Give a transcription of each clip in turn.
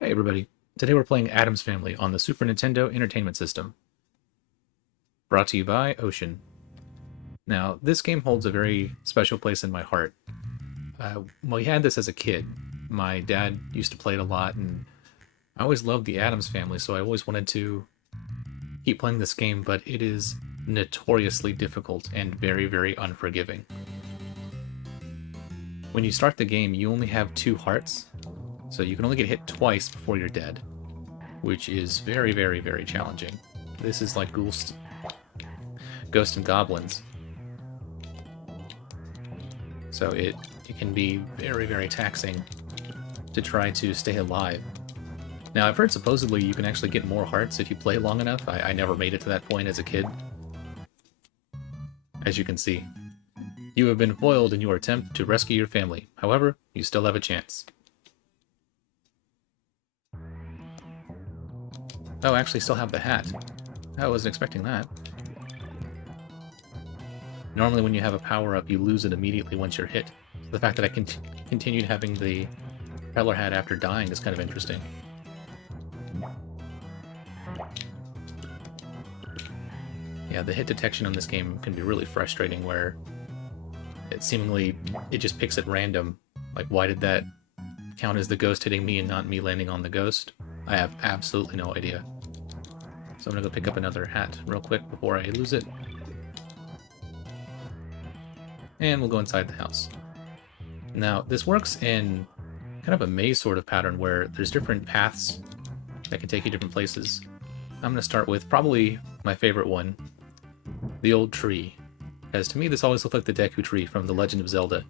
Hey everybody, today we're playing Addams Family on the Super Nintendo Entertainment System, brought to you by Ocean. Now, this game holds a very special place in my heart. We had this as a kid. My dad used to play it a lot, and I always loved the Addams Family, so I always wanted to keep playing this game, but it is notoriously difficult and very, very unforgiving. When you start the game, you only have two hearts, so you can only get hit twice before you're dead, which is very, very, very challenging. This is like Ghost and Goblins. So it can be very, very taxing to try to stay alive. Now, I've heard supposedly you can actually get more hearts if you play long enough. I never made it to that point as a kid. As you can see, you have been foiled in your attempt to rescue your family. However, you still have a chance. Oh, I actually still have the hat. I wasn't expecting that. Normally when you have a power-up, you lose it immediately once you're hit. So the fact that I continued having the propeller hat after dying is kind of interesting. Yeah, the hit detection on this game can be really frustrating, where it just picks at random. Like, why did that count as the ghost hitting me and not me landing on the ghost? I have absolutely no idea. So I'm gonna go pick up another hat real quick before I lose it. And we'll go inside the house. Now, this works in kind of a maze sort of pattern where there's different paths that can take you different places. I'm going to start with probably my favorite one, the old tree, because to me this always looked like the Deku tree from The Legend of Zelda.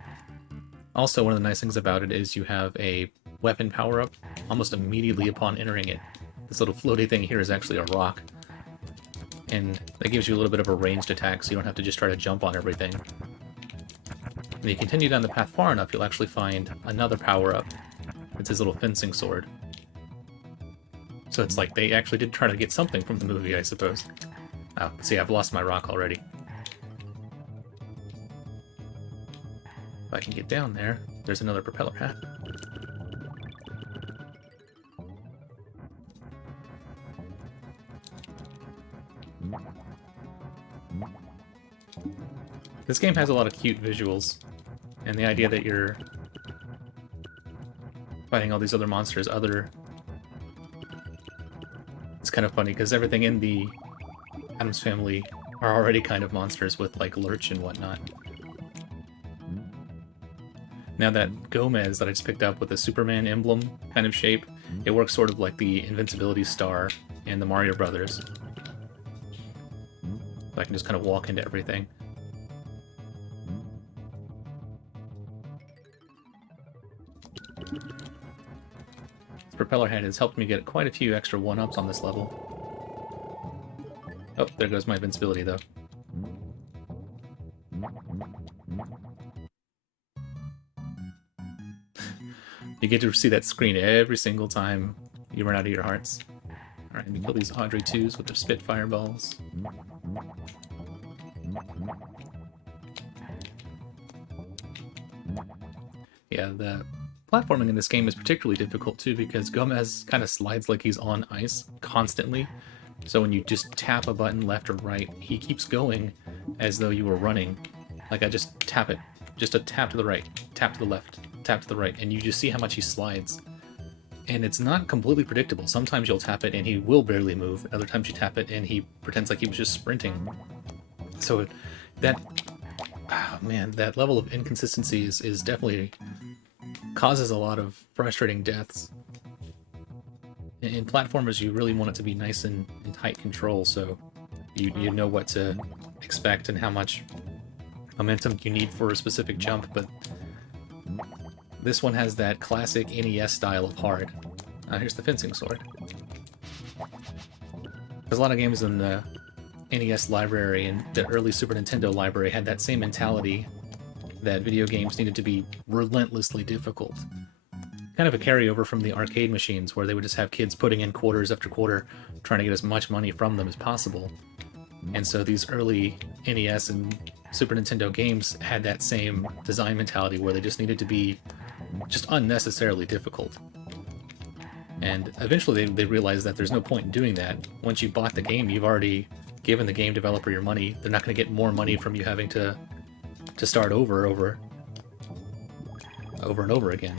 Also, one of the nice things about it is you have a weapon power-up almost immediately upon entering it. This little floaty thing here is actually a rock, and that gives you a little bit of a ranged attack, so you don't have to just try to jump on everything. When you continue down the path far enough, you'll actually find another power-up. It's his little fencing sword. So it's like they actually did try to get something from the movie, I suppose. Oh, see, I've lost my rock already. If I can get down there, there's another propeller hat. This game has a lot of cute visuals, and the idea that you're fighting all these other monsters, it's kind of funny, because everything in the Addams Family are already kind of monsters with, like, Lurch and whatnot. Now that Gomez that I just picked up with the Superman emblem kind of shape, it works sort of like the Invincibility Star in the Mario Brothers. So I can just kind of walk into everything. This propeller head has helped me get quite a few extra 1-ups on this level. Oh, there goes my invincibility, though. You get to see that screen every single time you run out of your hearts. Alright, let me kill these Audrey 2s with their Spitfire balls. Yeah, the platforming in this game is particularly difficult too, because Gomez kind of slides like he's on ice constantly. So when you just tap a button left or right, he keeps going as though you were running. Like, I just tap it. Just a tap to the right, tap to the left, tap to the right, and you just see how much he slides. And it's not completely predictable. Sometimes you'll tap it and he will barely move. Other times you tap it and he pretends like he was just sprinting. So that, man, that level of inconsistency is definitely causes a lot of frustrating deaths. In platformers, you really want it to be nice and in tight control, so you know what to expect and how much momentum you need for a specific jump, but this one has that classic NES style of hard. Here's the fencing sword. There's a lot of games in the NES library and the early Super Nintendo library had that same mentality that video games needed to be relentlessly difficult. Kind of a carryover from the arcade machines, where they would just have kids putting in quarters after quarter, trying to get as much money from them as possible. And so these early NES and Super Nintendo games had that same design mentality, where they just needed to be just unnecessarily difficult. And eventually they realize that there's no point in doing that. Once you bought the game, you've already given the game developer your money. They're not going to get more money from you having to start over and over again.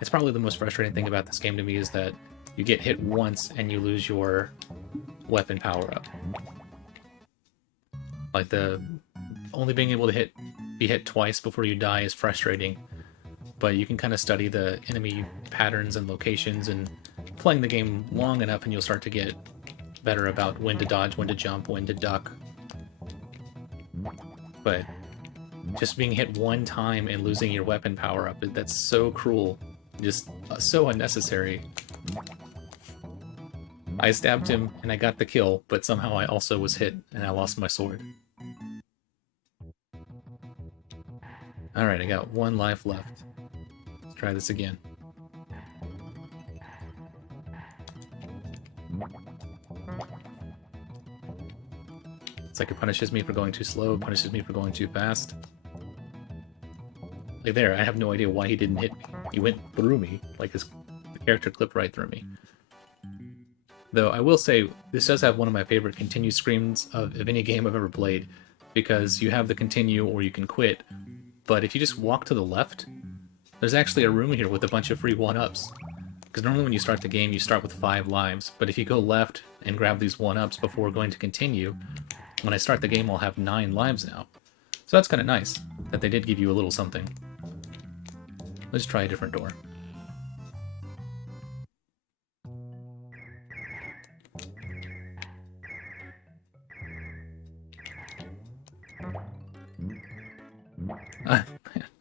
It's probably the most frustrating thing about this game to me is that you get hit once and you lose your weapon power-up. Like, the only being able to be hit twice before you die is frustrating, but you can kind of study the enemy patterns and locations, and playing the game long enough and you'll start to get better about when to dodge, when to jump, when to duck. But just being hit one time and losing your weapon power-up, that's so cruel. Just so unnecessary. I stabbed him and I got the kill, but somehow I also was hit and I lost my sword. Alright, I got 1 life left. Let's try this again. It's like it punishes me for going too slow, punishes me for going too fast. Like there, I have no idea why he didn't hit me. He went through me, like the character clipped right through me. Though I will say, this does have one of my favorite continue screens of any game I've ever played, because you have the continue or you can quit, but if you just walk to the left, there's actually a room here with a bunch of free 1-ups. Because normally when you start the game, you start with 5 lives, but if you go left and grab these 1-ups before going to continue, when I start the game I'll have 9 lives now. So that's kind of nice, that they did give you a little something. Let's try a different door.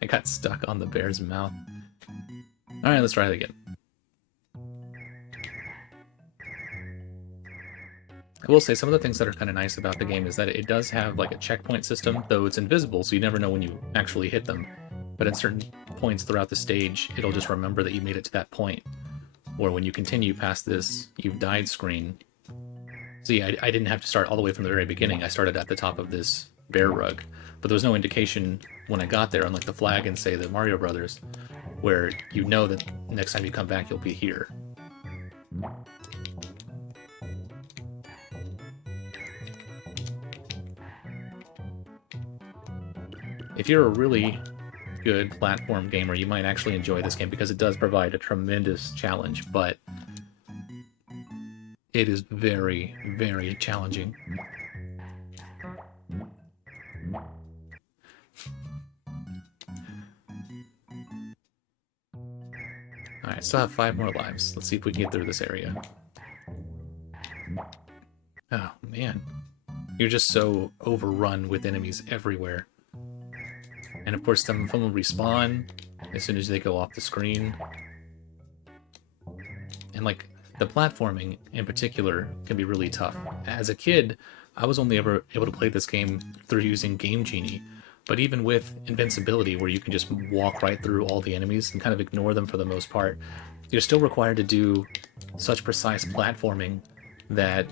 I got stuck on the bear's mouth. Alright, let's try it again. I will say some of the things that are kind of nice about the game is that it does have like a checkpoint system, though it's invisible, so you never know when you actually hit them. But at certain points throughout the stage, it'll just remember that you made it to that point. Or when you continue past this "you've died" screen. See, I didn't have to start all the way from the very beginning. I started at the top of this bear rug. But there was no indication when I got there, unlike the flag in, say, the Mario Brothers, where you know that next time you come back, you'll be here. If you're a really good platform gamer, you might actually enjoy this game because it does provide a tremendous challenge, but it is very, very challenging. Alright, still have 5 more lives. Let's see if we can get through this area. Oh, man. You're just so overrun with enemies everywhere. And of course, some of them will respawn as soon as they go off the screen. And like, the platforming in particular can be really tough. As a kid, I was only ever able to play this game through using Game Genie. But even with invincibility, where you can just walk right through all the enemies and kind of ignore them for the most part, you're still required to do such precise platforming that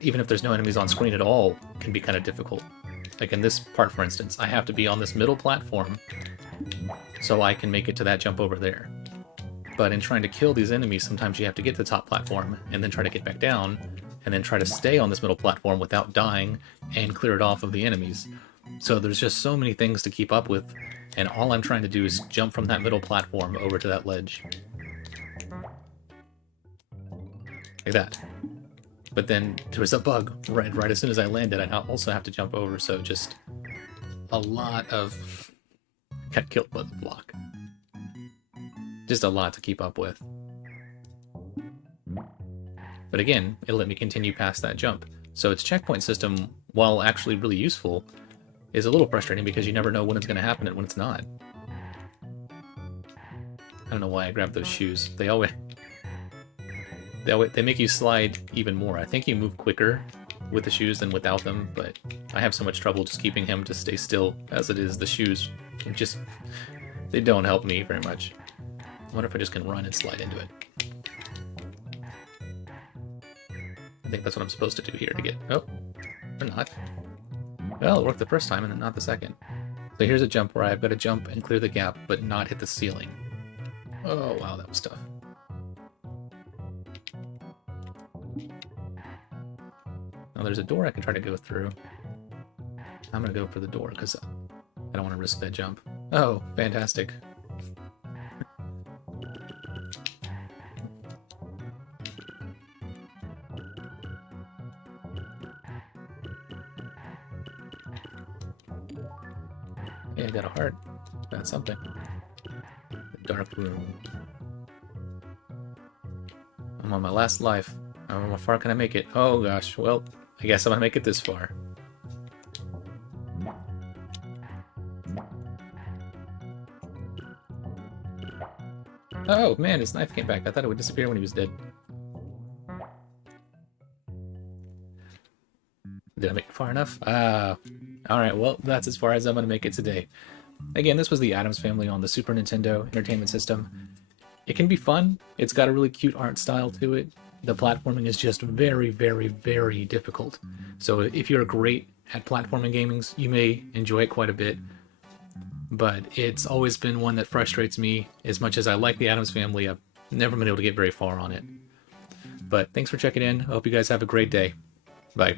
even if there's no enemies on screen at all, it can be kind of difficult. Like in this part, for instance, I have to be on this middle platform so I can make it to that jump over there. But in trying to kill these enemies, sometimes you have to get to the top platform and then try to get back down, and then try to stay on this middle platform without dying and clear it off of the enemies. So there's just so many things to keep up with, and all I'm trying to do is jump from that middle platform over to that ledge. Like that. But then there was a bug right as soon as I landed. I also have to jump over, so just a lot of... Got killed by the block. Just a lot to keep up with. But again, it'll let me continue past that jump. So its checkpoint system, while actually really useful, is a little frustrating because you never know when it's going to happen and when it's not. I don't know why I grabbed those shoes. They make you slide even more. I think you move quicker with the shoes than without them, but I have so much trouble just keeping him to stay still as it is. The shoes just, they don't help me very much. I wonder if I just can run and slide into it. I think that's what I'm supposed to do here to get... Oh, or not. Well, it worked the first time and then not the second. So here's a jump where I've got to jump and clear the gap, but not hit the ceiling. Oh, wow, that was tough. Now there's a door I can try to go through. I'm going to go for the door because I don't want to risk that jump. Oh, fantastic. Yeah, I got a heart. That's something. The dark room. I'm on my last life. How far can I make it? Oh gosh, well, I guess I'm gonna make it this far. Oh man, his knife came back. I thought it would disappear when he was dead. Did I make it far enough? Alright, well, that's as far as I'm gonna make it today. Again, this was the Addams Family on the Super Nintendo Entertainment System. It can be fun. It's got a really cute art style to it. The platforming is just very, very, very difficult. So if you're great at platforming gamings, you may enjoy it quite a bit. But it's always been one that frustrates me. As much as I like the Addams Family, I've never been able to get very far on it. But thanks for checking in. I hope you guys have a great day. Bye.